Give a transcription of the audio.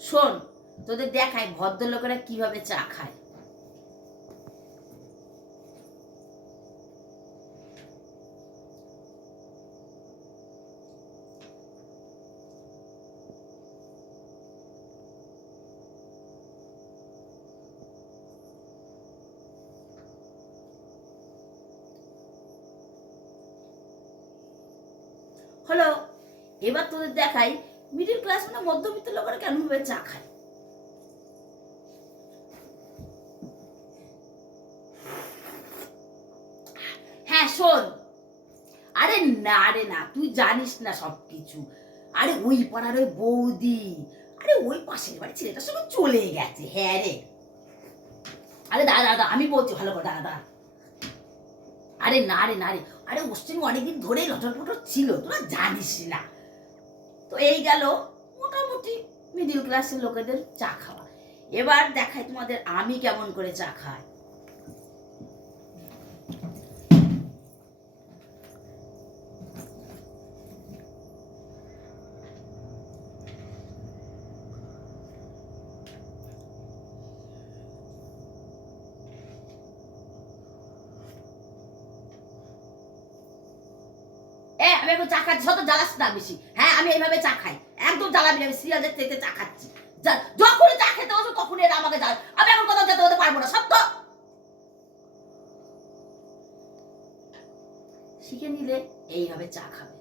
শোন, তোদের দেখায় ভদ্রলোকেরা কিভাবে চা খায়। হলো, এবার তোদের দেখাই মিডিল ক্লাস মানে মধ্যবিত্ত লোকেরা কেমন ভাবে চা খায়। হ্যাঁ শোন, আরে না রে না, তুই জানিস না সবকিছু। আরে ওই পাড়ার ওই বৌদি, আরে ওই পাশের বাড়ি ছেলেটার সঙ্গে চলে গেছে। হ্যাঁ রে, আরে দাদা দাদা আমি বলছি ভালো করে, দাদা। আরে না রে না রে, আরে ওর সঙ্গে অনেকদিন ধরে লটর ফটর ছিল, তোরা জানিস না। তো এই গেল মোটামুটি মিডিল ক্লাসের লোকেদের চা খাওয়া। এবার দেখাই তোমাদের আমি কেমন করে চা খাই। আমি এখন চা খাচ্ছি, শত জ্বালাস না বেশি। হ্যাঁ আমি এইভাবে চা খাই, একদম জ্বালাবি না। আমি সিরিয়াল দেখতে দেখতে চা খাচ্ছি। যখনই চা খেতে বসো তখনই এরা আমাকে জ্বাল। আমি এখন কোথাও যেতে হতে পারবো না, সত্য। শিখে নিলে এইভাবে চা খাবে।